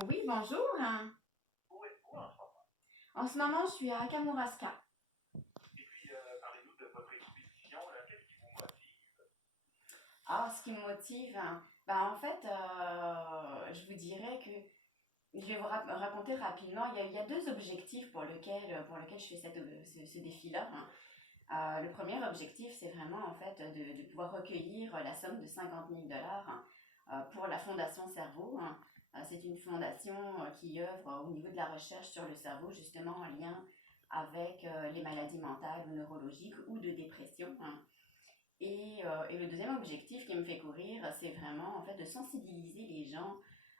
Oui, bonjour. Où êtes-vous en ce moment? En ce moment, je suis à Kamouraska. Et puis, parlez-nous de votre expédition. Qu'est-ce qui vous motive? Ah, ce qui me motive, en fait, je vous dirais que je vais vous raconter rapidement. Il y a deux objectifs pour lesquels je fais ce défi-là. Le premier objectif, c'est vraiment en fait de pouvoir recueillir la somme de 50 000 $ pour la Fondation Cerveau. C'est une fondation qui œuvre au niveau de la recherche sur le cerveau, justement en lien avec les maladies mentales ou neurologiques ou de dépression. Et le deuxième objectif qui me fait courir, c'est vraiment en fait de sensibiliser les gens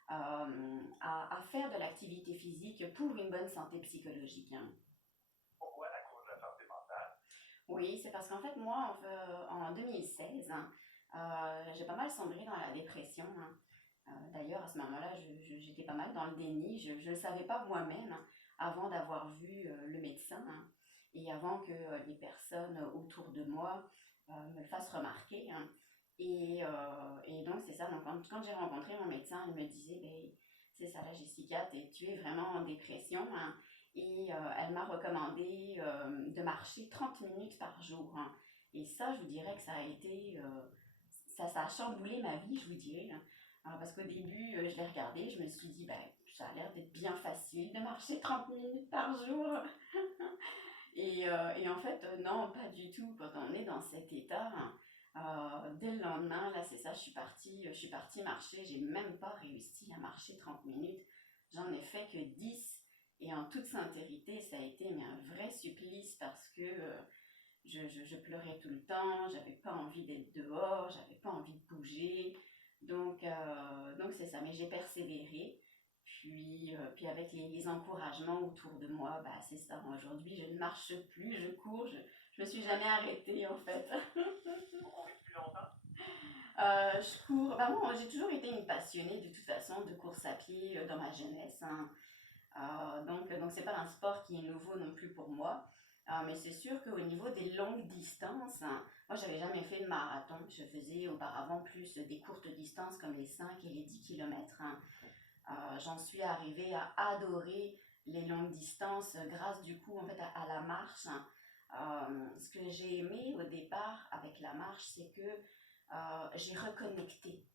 à faire de l'activité physique pour une bonne santé psychologique. Pourquoi la course de la santé mentale? Oui, c'est parce qu'en fait, moi, en 2016, j'ai pas mal sombré dans la dépression. D'ailleurs, à ce moment-là, j'étais pas mal dans le déni. Je ne le savais pas moi-même avant d'avoir vu le médecin, et avant que les personnes autour de moi me le fassent remarquer. Et donc, c'est ça. Donc, quand j'ai rencontré mon médecin, il me disait, ben, c'est ça, là, Jessica, tu es vraiment en dépression. Et elle m'a recommandé de marcher 30 minutes par jour. Et ça, je vous dirais que ça a été, ça a chamboulé ma vie, je vous dirais. Parce qu'au début, je l'ai regardé, je me suis dit, ben, ça a l'air d'être bien facile de marcher 30 minutes par jour. Et en fait, non, pas du tout. Quand on est dans cet état, dès le lendemain, là, c'est ça, je suis partie marcher. J'ai même pas réussi à marcher 30 minutes. J'en ai fait que 10. Et en toute sincérité, ça a été mais un vrai supplice parce que je pleurais tout le temps, j'avais pas envie d'être dehors, j'avais pas envie de bouger. Donc c'est ça, mais j'ai persévéré. Puis avec les encouragements autour de moi, bah c'est ça. Aujourd'hui, je ne marche plus, je cours, je me suis jamais arrêtée en fait. Vous courez depuis longtemps? Je cours, bah moi j'ai toujours été une passionnée de toute façon de course à pied dans ma jeunesse. Donc c'est pas un sport qui est nouveau non plus pour moi. Mais c'est sûr qu'au niveau des longues distances, moi j'avais jamais fait de marathon. Je faisais auparavant plus des courtes distances comme les 5 et les 10 km. J'en suis arrivée à adorer les longues distances grâce du coup en fait à la marche. Ce que j'ai aimé au départ avec la marche, c'est que j'ai reconnecté.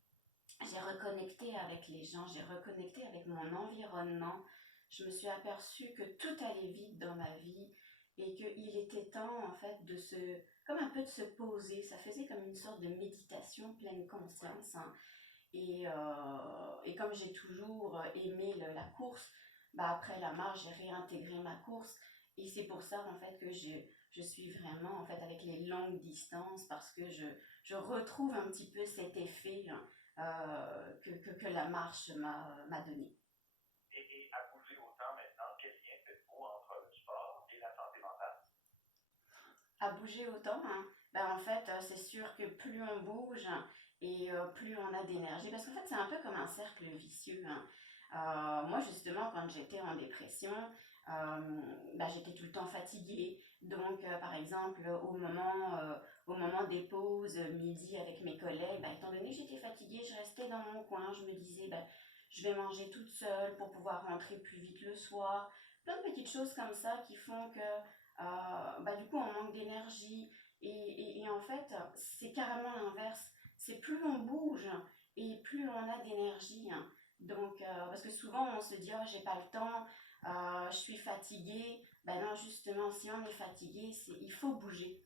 J'ai reconnecté avec les gens, j'ai reconnecté avec mon environnement. Je me suis aperçue que tout allait vite dans ma vie et qu'il était temps en fait comme un peu de se poser. Ça faisait comme une sorte de méditation pleine conscience. Et comme j'ai toujours aimé la course, bah après la marche, j'ai réintégré ma course. Et c'est pour ça en fait que je suis vraiment en fait avec les longues distances parce que je retrouve un petit peu cet effet que la marche m'a donné. Et à bouger autant maintenant, quel lien faites-vous entre le sport et la santé mentale? À bouger autant, ben en fait, c'est sûr que plus on bouge et plus on a d'énergie. Parce qu'en fait, c'est un peu comme un cercle vicieux. Moi, justement, quand j'étais en dépression, ben, j'étais tout le temps fatiguée. Donc, par exemple, au moment des pauses midi avec mes collègues, ben, étant donné que j'étais fatiguée, je restais dans mon coin. Je me disais, ben, je vais manger toute seule pour pouvoir rentrer plus vite le soir. Plein de petites choses comme ça qui font que bah, du coup, on manque d'énergie. Et en fait, c'est carrément l'inverse. C'est plus on bouge et plus on a d'énergie. Donc, parce que souvent, on se dit, oh, j'ai pas le temps, je suis fatiguée. Ben non, justement, si on est fatigué, il faut bouger.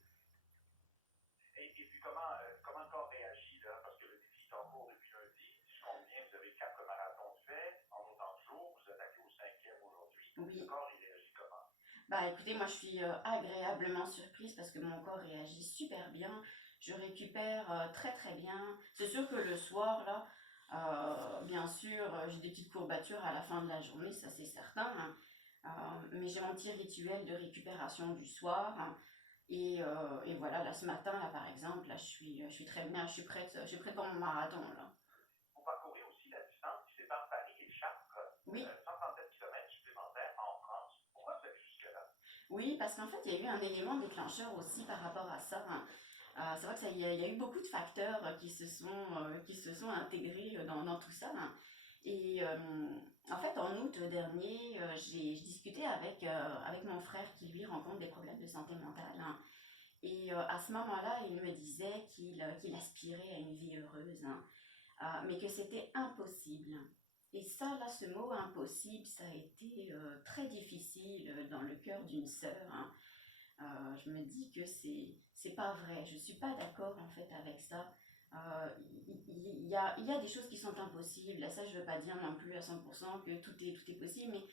Et puis, comment le corps réagit là? Parce que le défi est en cours depuis lundi. Si je compte bien, vous avez 4 marathons de fait en autant de jours. Vous attaquez au cinquième aujourd'hui. Le Oui. corps, il réagit comment? Bah écoutez, moi je suis agréablement surprise parce que mon corps réagit super bien. Je récupère très très bien. C'est sûr que le soir, là, bien sûr, j'ai des petites courbatures à la fin de la journée, ça c'est certain. Mais j'ai mon petit rituel de récupération du soir. Et voilà, là ce matin, là par exemple, là je suis très bien, je suis prête pour mon marathon, là. Vous parcourez aussi la distance qui sépare Paris et Chartres, Oui, 137 km supplémentaires en France. Pourquoi vous allez jusque-là? oui, parce qu'en fait, il y a eu un élément déclencheur aussi par rapport à ça. C'est vrai que il y a eu beaucoup de facteurs qui se sont intégrés dans tout ça. Et en fait, août dernier, je discutais avec mon frère qui lui rencontre des problèmes de santé mentale, hein. Et à ce moment-là, il me disait qu'il aspirait à une vie heureuse, hein, mais que c'était impossible. Et ça, là, ce mot impossible, ça a été très difficile dans le cœur d'une sœur, hein. Je me dis que c'est pas vrai. Je suis pas d'accord en fait avec ça. Il y a des choses qui sont impossibles. Ça, je veux pas dire non plus à 100% que tout est possible, mais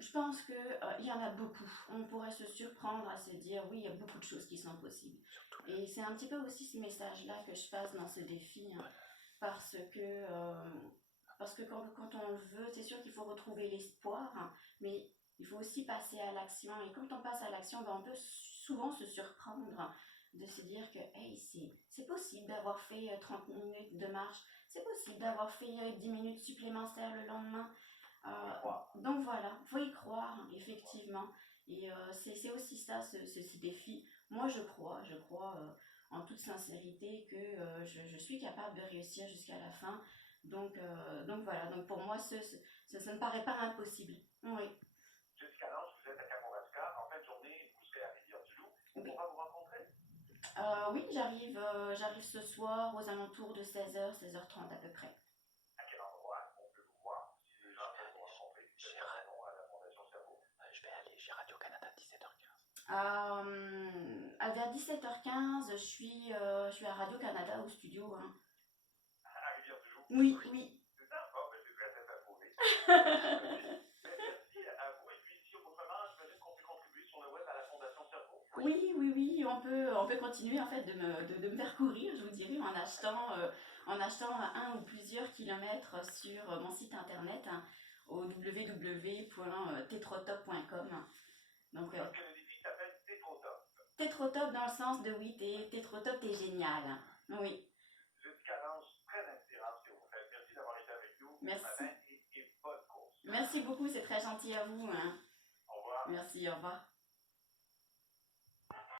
je pense que il y en a beaucoup. On pourrait se surprendre à se dire oui, il y a beaucoup de choses qui sont possibles. Et c'est un petit peu aussi ce message-là que je passe dans ce défi, hein, parce que quand on le veut, c'est sûr qu'il faut retrouver l'espoir, hein, mais il faut aussi passer à l'action. Et quand on passe à l'action, ben, on peut souvent se surprendre de se dire que hey, c'est possible d'avoir fait 30 minutes de marche, c'est possible d'avoir fait 10 minutes supplémentaires le lendemain. Donc voilà, faut y croire, effectivement. Et c'est aussi ça, ce défi. Moi, je crois en toute sincérité que je suis capable de réussir jusqu'à la fin. Donc voilà, donc pour moi, ça ne paraît pas impossible. Oui. Jessica Lange, vous êtes à Kamouraska. En fin de journée, vous serez à Rivière-du-Loup. On Oui. pourra vous rencontrer? Oui, j'arrive ce soir aux alentours de 16h, 16h30 à peu près. À quel endroit on peut vous voir si les gens veulent vous rencontrer? Vous êtes à la Fondation Cerveau. Je vais aller chez Radio-Canada à 17h15. Vers 17h15, je suis à Radio-Canada au studio, hein. À Rivière-du-Loup? Oui, oui. C'est ça? Bon, ben c'est très simple à trouver. Merci à vous. Et puis, si autrement, j'imagine qu'on peut contribuer sur le web à la Fondation Cerveau. Oui, on peut continuer en fait de me faire courir, je vous dirais, en achetant un ou plusieurs kilomètres sur mon site internet, hein, au www.tetrotop.com. Donc, Parce que le défi s'appelle Tétrotop. Tetrotop dans le sens de oui, Tetrotop, t'es génial. Oui. Jessica Lange, très inspirant ce que vous faites. Merci d'avoir été avec nous ce Merci. matin et bonne course. Merci beaucoup, c'est très gentil à vous, hein. Au revoir. Merci, au revoir.